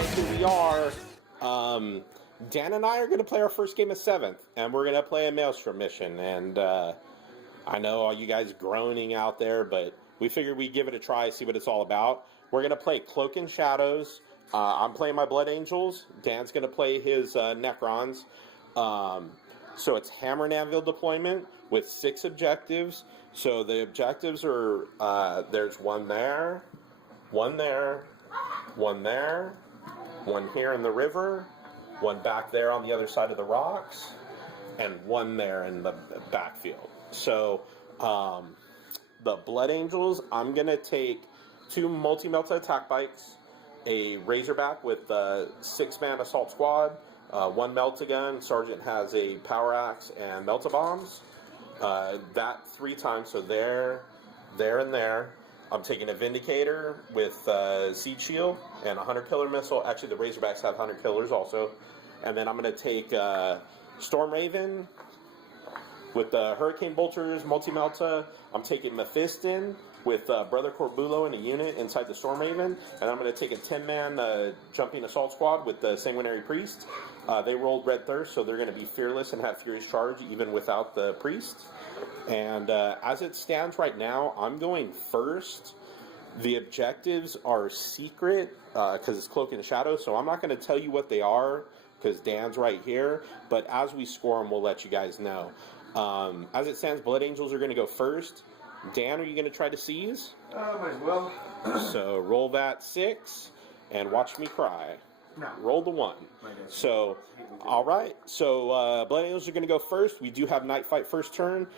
right, here we are. Dan and I are going to play our first game of 7th, and we're going to play a Maelstrom mission. And I know all you guys groaning out there, but we figured we'd give it a try, see what it's all about. We're going to play Cloak and Shadows. I'm playing my Blood Angels. Dan's going to play his Necrons. So it's Hammer and Anvil deployment with 6 objectives. So the objectives are, there's one there, one there, one there, one here in the river, one back there on the other side of the rocks, and one there in the backfield. So the Blood Angels, I'm going to take 2 multi-melta attack bikes, a Razorback with a 6-man assault squad, 1 melta gun. Sergeant has a power axe and melta bombs. That 3 times, so there, and there. I'm taking a Vindicator with Siege Shield and a Hunter Killer Missile. Actually, the Razorbacks have Hunter Killers also. And then I'm going to take Storm Raven with the Hurricane Bolters, Multi-Melta. I'm taking Mephiston with Brother Corbulo in a unit inside the Storm Raven. And I'm going to take a 10-man Jumping Assault Squad with the Sanguinary Priest. They rolled Red Thirst, so they're going to be fearless and have Furious Charge even without the Priest. And as it stands right now, I'm going first. The objectives are secret because it's Cloak and Shadow, so I'm not going to tell you what they are because Dan's right here. But as we score them, we'll let you guys know. As it stands, Blood Angels are going to go first. Dan, are you going to try to seize? Might as well. So roll that 6 and watch me cry. No. Roll the 1. So, all right. So, Blood Angels are going to go first. We do have Night Fight first turn.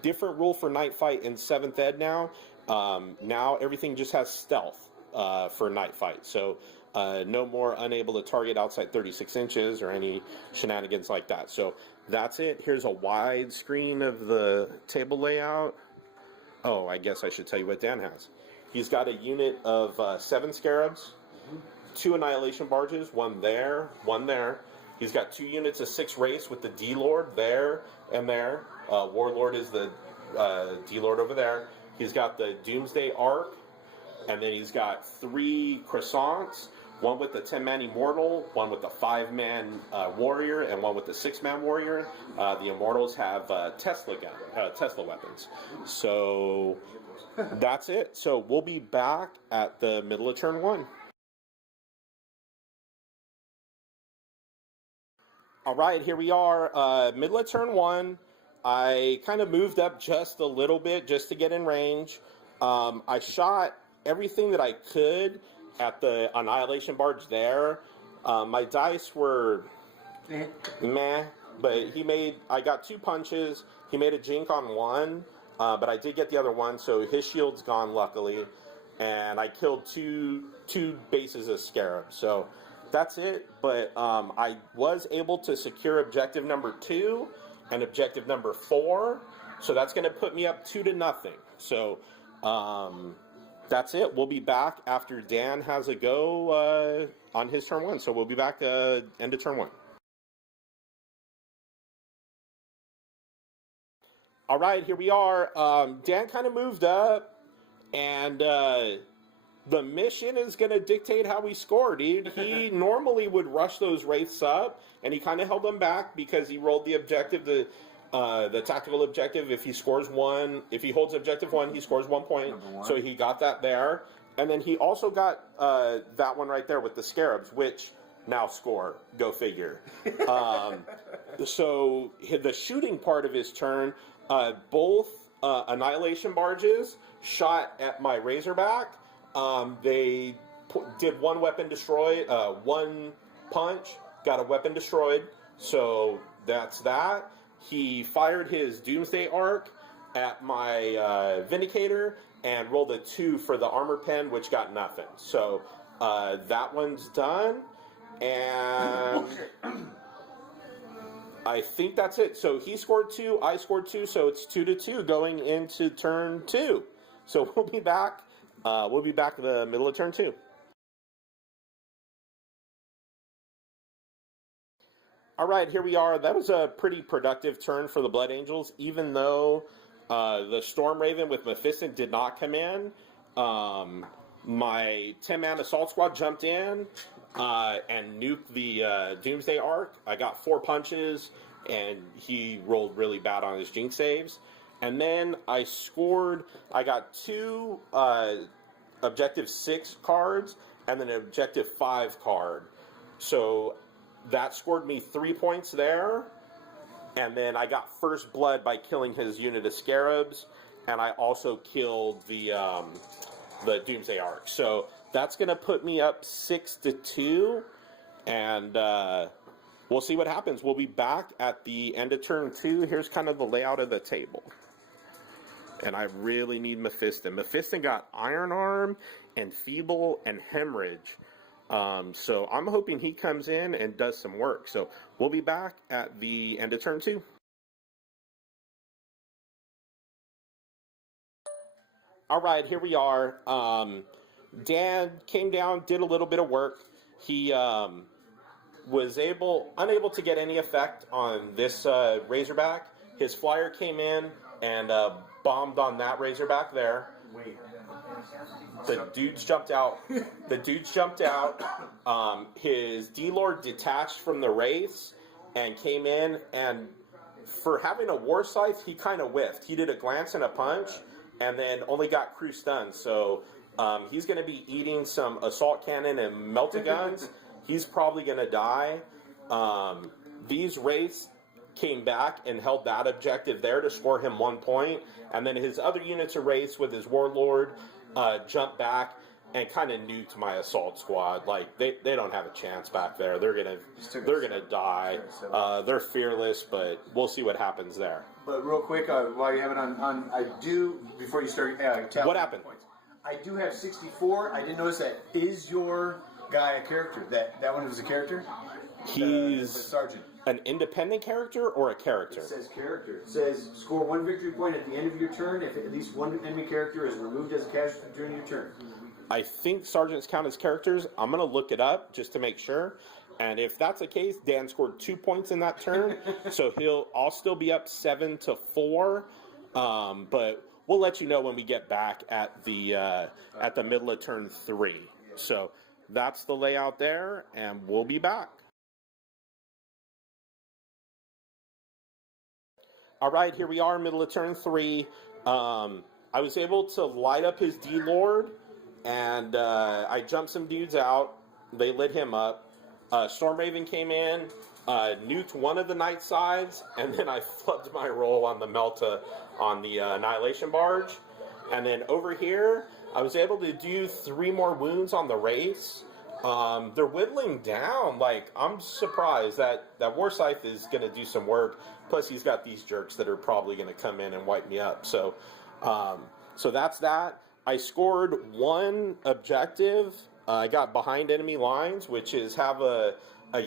Different rule for Night Fight in 7th Ed now. Now everything just has stealth for Night Fight. So, no more unable to target outside 36 inches or any shenanigans like that. So, that's it. Here's a wide screen of the table layout. Oh, I guess I should tell you what Dan has. He's got a unit of 7 Scarabs. 2 Annihilation Barges, 1 there, 1 there. He's got 2 units of 6 Wraiths with the D-Lord there and there. Warlord is the D-Lord over there. He's got the Doomsday Ark, and then he's got 3 Croissants, 1 with the 10-man Immortal, 1 with the 5-man Warrior, and 1 with the 6-man Warrior. The Immortals have Tesla weapons. So that's it. So we'll be back at the middle of turn 1. All right, here we are, middle of turn 1. I kind of moved up just a little bit just to get in range. I shot everything that I could at the Annihilation Barge there. My dice were meh, but I got 2 punches. He made a jink on 1, but I did get the other one, so his shield's gone luckily. And I killed two bases of Scarab, so that's it. But I was able to secure objective number 2 and objective number 4, so that's going to put me up 2-0. So that's it. We'll be back after Dan has a go on his turn 1. So we'll be back end of turn 1. All right, here we are. Dan kind of moved up, and the mission is going to dictate how we score, dude. He normally would rush those Wraiths up, and he kind of held them back because he rolled the objective, the tactical objective. If he scores 1, if he holds objective 1, he scores 1 point. So he got that there. And then he also got that one right there with the Scarabs, which now score. Go figure. So the shooting part of his turn, both Annihilation Barges shot at my Razorback. They did 1 weapon destroy, 1 punch, got a weapon destroyed, so that's that. He fired his Doomsday Ark at my Vindicator and rolled a 2 for the Armor Pen, which got nothing. So that one's done, and I think that's it. So he scored 2, I scored 2, so it's 2-2 going into turn 2. So we'll be back. We'll be back in the middle of turn 2. All right, here we are. That was a pretty productive turn for the Blood Angels, even though the Storm Raven with Mephiston did not come in. My 10-man assault squad jumped in. and nuke the Doomsday Arc. I got 4 punches, and he rolled really bad on his Jinx saves. And then I got 2 Objective 6 cards, and then an Objective 5 card. So that scored me 3 points there. And then I got first blood by killing his unit of Scarabs, and I also killed the Doomsday Arc. So that's going to put me up 6-2, and we'll see what happens. We'll be back at the end of turn 2. Here's kind of the layout of the table. And I really need Mephiston. Mephiston got Iron Arm and Feeble and Hemorrhage. So I'm hoping he comes in and does some work. So we'll be back at the end of turn 2. All right, here we are. Dan came down, did a little bit of work. He was unable to get any effect on this Razorback. His flyer came in and bombed on that Razorback there. Wait. The dudes jumped out. His D-Lord detached from the Wraiths and came in, and for having a War Scythe, he kind of whiffed. He did a glance and a punch, and then only got crew stunned. So he's going to be eating some Assault Cannon and Melta Guns. He's probably going to die. These Wraiths came back and held that objective there to score him 1 point, and then his other units of Wraiths with his Warlord jumped back and kind of nuked my assault squad. Like they don't have a chance back there. They're gonna die. They're fearless, but we'll see what happens there. But real quick, while you have it on, I do before you start. What happened? Points. I do have 64. I did notice that. Is your guy a character? That one was a character. He's the sergeant. An independent character or a character? It says character. It says score 1 victory point at the end of your turn if at least 1 enemy character is removed as a casualty during your turn. I think sergeants count as characters. I'm going to look it up just to make sure. And if that's the case, Dan scored 2 points in that turn. So I'll still be up 7-4. But we'll let you know when we get back at the middle of turn 3. So that's the layout there, and we'll be back. All right, here we are, middle of turn 3. I was able to light up his D-Lord, and I jumped some dudes out. They lit him up. Stormraven came in, nuked one of the Night Sides, and then I flubbed my roll on the Melta on the Annihilation Barge. And then over here, I was able to do 3 more wounds on the Wraiths. They're whittling down. Like, I'm surprised that War Scythe is going to do some work. Plus, he's got these jerks that are probably going to come in and wipe me up. So that's that. I scored 1 objective. I got behind enemy lines, which is have a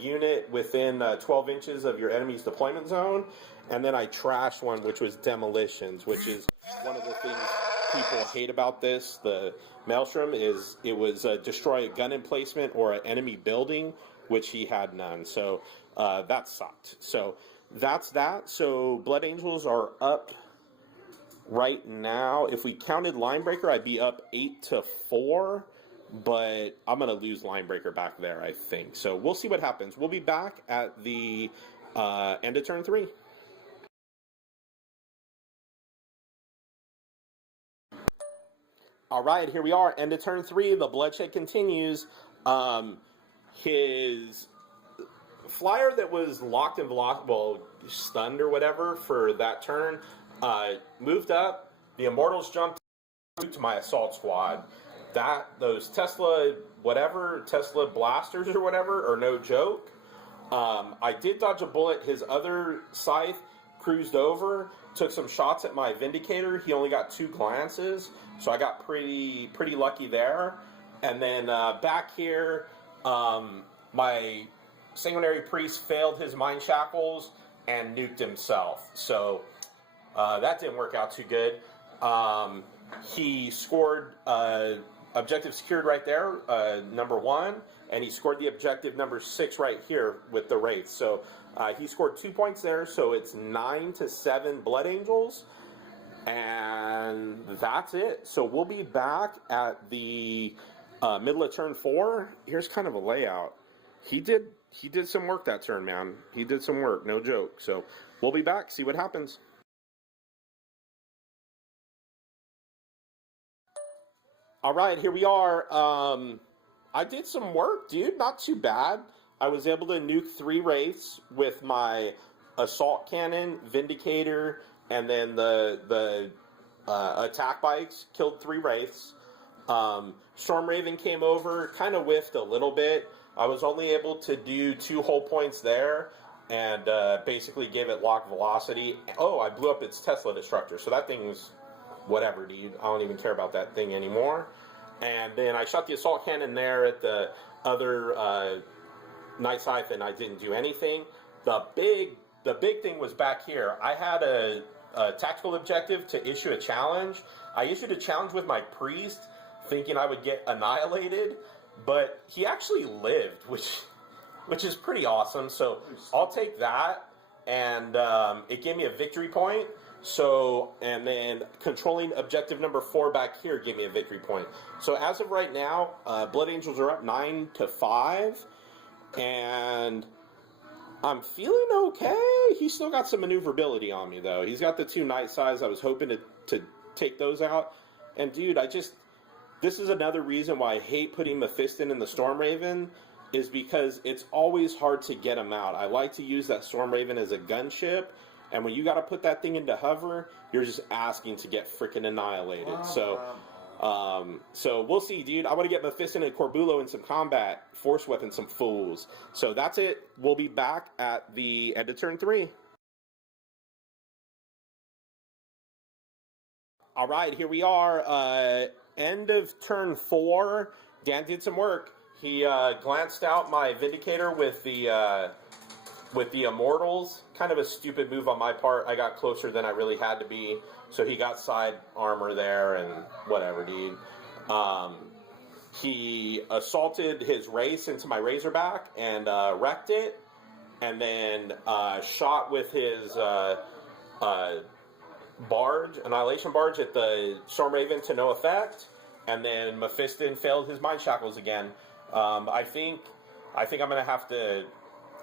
unit within 12 inches of your enemy's deployment zone. And then I trashed one, which was demolitions, which is one of the things people hate about this. The Maelstrom is it was destroy a gun emplacement or an enemy building, which he had none. So that sucked. So that's that. So Blood Angels are up right now. If we counted Linebreaker, I'd be up 8-4. But I'm going to lose Linebreaker back there, I think. So we'll see what happens. We'll be back at the end of turn 3. All right, here we are, end of turn 3. The bloodshed continues. His flyer that was locked and stunned or whatever for that turn, moved up. The Immortals jumped to my assault squad. Those Tesla blasters or whatever are no joke. I did dodge a bullet. His other scythe cruised over, took some shots at my Vindicator. He only got 2 glances, so I got pretty lucky there. And then back here, my Sanguinary Priest failed his Mind Shackles and nuked himself. So that didn't work out too good. He scored objective secured right there, number 1, and he scored the objective number 6 right here with the Wraith. So he scored 2 points there, so it's 9-7 Blood Angels, and that's it. So we'll be back at the middle of turn 4. Here's kind of a layout. he did some work that turn, man. He did some work, no joke. So we'll be back, see what happens. All right, here we are. I did some work, dude. Not too bad. I was able to nuke 3 wraiths with my assault cannon, vindicator, and then the attack bikes. Killed 3 wraiths. Storm Raven came over, kind of whiffed a little bit. I was only able to do 2 hull points there, and basically gave it lock velocity. Oh, I blew up its Tesla destructor, so that thing's whatever, dude. I don't even care about that thing anymore. And then I shot the assault cannon there at the other Night Scythe, and I didn't do anything. The big thing was back here. I had a tactical objective to issue a challenge. I issued a challenge with my priest, thinking I would get annihilated, but he actually lived, which is pretty awesome. So I'll take that, and it gave me a victory point. So, and then controlling objective number 4 back here gave me a victory point. So as of right now, Blood Angels are up 9-5, and I'm feeling okay. He's still got some maneuverability on me, though. He's got the 2 Night Size. I was hoping to take those out. And, dude, this is another reason why I hate putting Mephiston in the Storm Raven, is because it's always hard to get him out. I like to use that Storm Raven as a gunship, and when you got to put that thing into hover, you're just asking to get freaking annihilated. Wow. So we'll see, dude. I want to get Mephiston and Corbulo in some combat, force weapon some fools. So that's it. We'll be back at the end of turn 3. All right, here we are. End of turn 4. Dan did some work. He glanced out my Vindicator with the Immortals. Kind of a stupid move on my part. I got closer than I really had to be, so he got side armor there and whatever, dude. He assaulted his race into my Razorback and wrecked it, and then shot with his barge, Annihilation Barge, at the Storm Raven to no effect, and then Mephiston failed his Mind Shackles again. I think I'm going to have to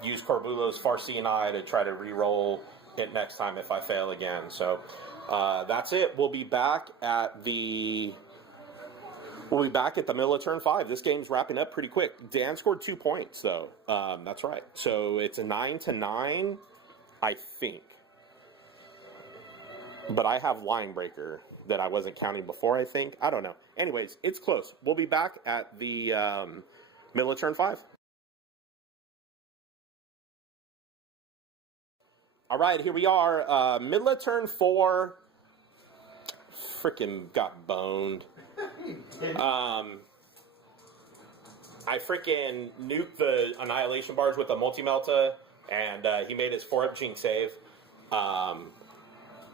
use Corbulo's Farseeing Eye to try to re-roll it next time if I fail again. So that's it. We'll be back at the middle of turn 5. This game's wrapping up pretty quick. Dan scored 2 points, though. That's right. So it's a 9-9, I think. But I have Line Breaker that I wasn't counting before, I think. I don't know. Anyways, it's close. We'll be back at the middle of turn 5. All right, here we are. Middle of turn 4. Freaking got boned. I freaking nuked the Annihilation Barge with a Multi-Melta, and he made his 4-up Jinx save.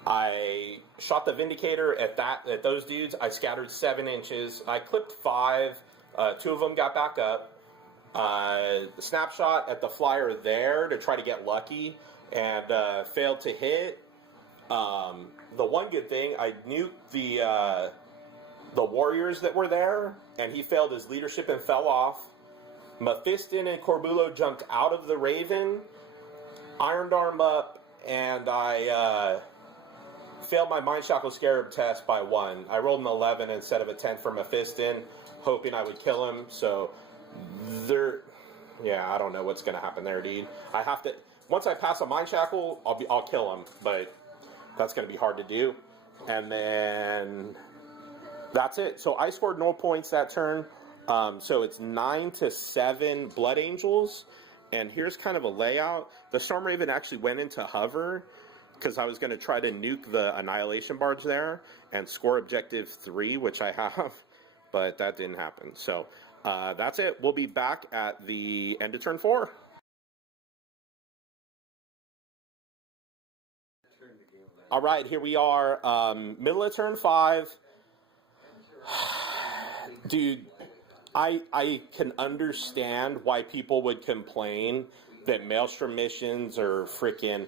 I shot the Vindicator at those dudes. I scattered 7 inches. I clipped 5. 2 of them got back up. Snapshot at the flyer there to try to get lucky, and failed to hit. The one good thing, I nuked the warriors that were there, and he failed his leadership and fell off. Mephiston and Corbulo jumped out of the Raven, Iron Arm up, and I failed my Mind Shackle Scarab test by 1. I rolled an 11 instead of a 10 for Mephiston, hoping I would kill him. So I don't know what's going to happen there, dude. I have to, once I pass a Mind Shackle, I'll kill him, but that's going to be hard to do. And then that's it. So I scored no points that turn. So it's 9-7 Blood Angels. And here's kind of a layout. The Storm Raven actually went into hover because I was going to try to nuke the Annihilation Barge there and score objective 3, which I have, but that didn't happen. So that's it. We'll be back at the end of turn 4. All right, here we are. Middle of turn 5. Dude, I can understand why people would complain that Maelstrom missions are freaking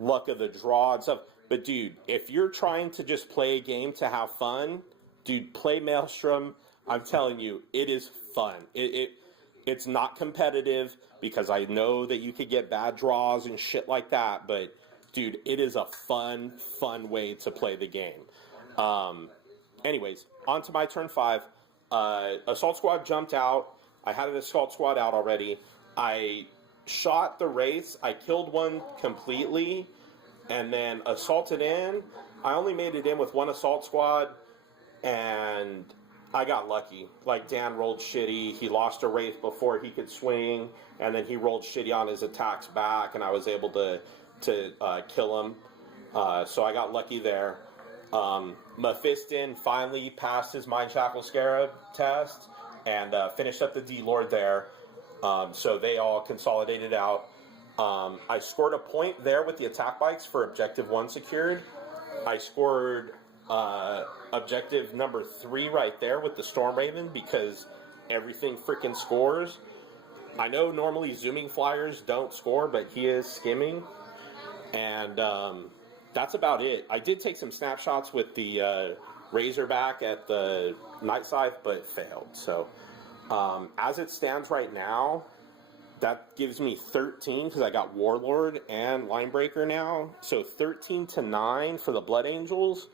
luck of the draw and stuff. But dude, if you're trying to just play a game to have fun, dude, play Maelstrom. I'm telling you, it is fun. It's not competitive because I know that you could get bad draws and shit like that, but dude, it is a fun way to play the game. Anyways, on to my turn 5. Assault Squad jumped out. I had an Assault Squad out already. I shot the Wraiths. I killed one completely and then assaulted in. I only made it in with one Assault Squad, and I got lucky. Like, Dan rolled shitty. He lost a Wraith before he could swing, and then he rolled shitty on his attacks back, and I was able to kill him. So I got lucky there. Mephiston finally passed his Mind Shackle Scarab test and finished up the D-Lord there. So they all consolidated out. I scored a point there with the attack bikes for Objective 1 secured. I scored Objective number 3 right there with the Storm Raven because everything freaking scores. I know normally zooming flyers don't score, but he is skimming. And that's about it. I did take some snapshots with the Razorback at the Night Scythe, but failed. So as it stands right now, that gives me 13 because I got Warlord and Linebreaker now. So 13-9 for the Blood Angels.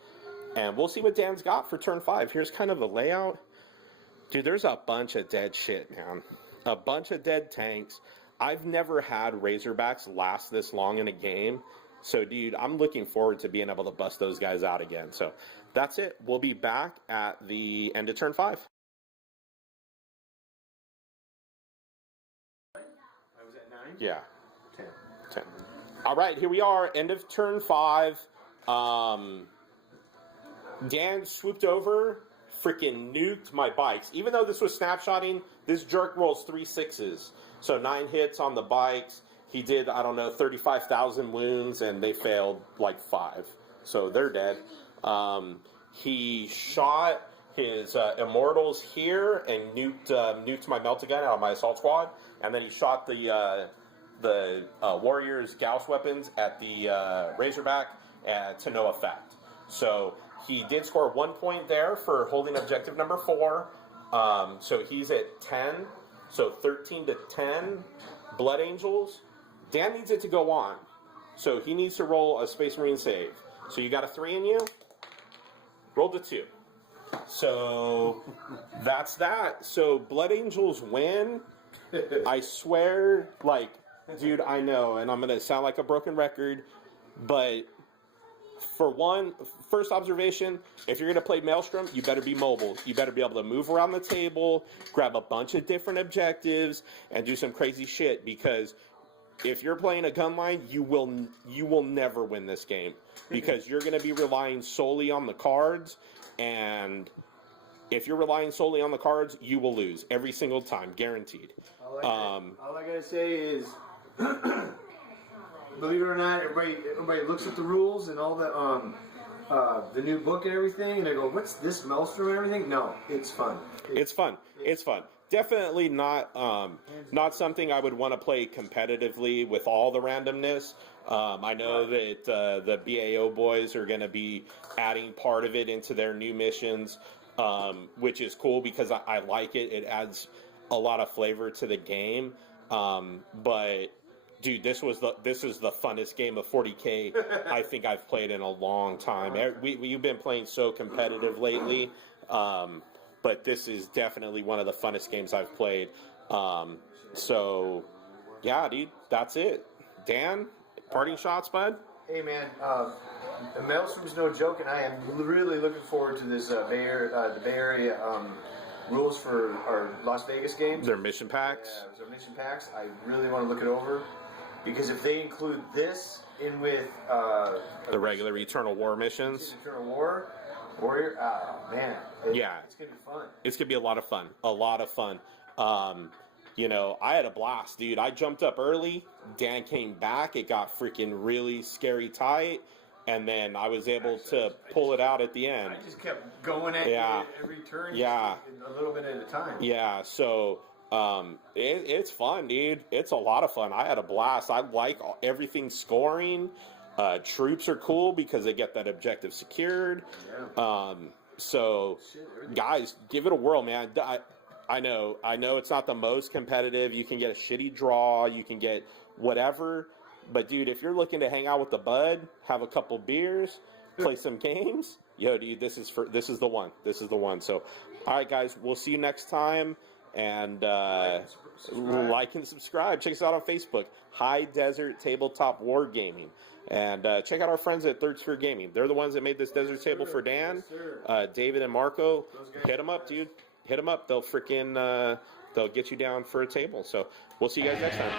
And we'll see what Dan's got for turn 5. Here's kind of a layout. Dude, there's a bunch of dead shit, man. A bunch of dead tanks. I've never had Razorbacks last this long in a game. So, dude, I'm looking forward to being able to bust those guys out again. So, that's it. We'll be back at the end of turn 5. I was at 9? Yeah. 10. All right, here we are. End of turn 5. Dan swooped over, freaking nuked my bikes. Even though this was snapshotting, this jerk rolls 3 6s. So 9 hits on the bikes. He did, I don't know, 35,000 wounds, and they failed like 5. So they're dead. He shot his Immortals here and nuked my Melt-A-Gun out of my Assault Squad. And then he shot the Warriors' Gauss weapons at the Razorback to no effect. So he did score 1 point there for holding Objective number 4. So he's at 10. So 13-10. Blood Angels. Dan needs it to go on. So he needs to roll a Space Marine save. So you got a 3 in you? Rolled a 2. So that's that. So Blood Angels win. I swear, like, dude, I know, and I'm going to sound like a broken record, but for one, first observation, if you're going to play Maelstrom, you better be mobile. You better be able to move around the table, grab a bunch of different objectives, and do some crazy shit, because if you're playing a gun line, you will never win this game, because you're going to be relying solely on the cards, and if you're relying solely on the cards, you will lose every single time, guaranteed. All I gotta say is, believe it or not, everybody looks at the rules and all the new book and everything, and they go, "What's this Maelstrom and everything?" No, it's fun. It's fun. It's fun. Definitely not something I would want to play competitively with all the randomness. I know that the BAO boys are going to be adding part of it into their new missions, which is cool because I like it. It adds a lot of flavor to the game. But dude, this is the funnest game of 40K I think I've played in a long time. We've been playing so competitive lately. But this is definitely one of the funnest games I've played. So, yeah, dude, that's it. Dan, parting shots, bud? Hey, man, Maelstrom's no joke, and I am really looking forward to this the Bay Area rules for our Las Vegas games. Their mission packs? Yeah, their mission packs. I really want to look it over, because if they include this in with the regular Eternal War missions. Eternal Warrior, man. It's going to be fun. It's going to be a lot of fun. A lot of fun. I had a blast, dude. I jumped up early. Dan came back. It got freaking really scary tight. And then I was able to pull it out at the end. I just kept going at you every turn. Yeah. A little bit at a time. Yeah, so it's fun, dude. It's a lot of fun. I had a blast. I like everything scoring. Troops are cool because they get that objective secured. Yeah. So, guys, give it a whirl, man. I know it's not the most competitive. You can get a shitty draw, you can get whatever. But dude, if you're looking to hang out with the bud, have a couple beers, play some games, yo, dude, this is the one. This is the one. So, all right, guys, we'll see you next time, and like and subscribe. Check us out on Facebook, High Desert Tabletop Wargaming, and check out our friends at Third Sphere Gaming. They're the ones that made this desert table for Dan, David, and Marco. Hit them up, dude. Hit them up. They'll freaking they'll get you down for a table. So we'll see you guys next time.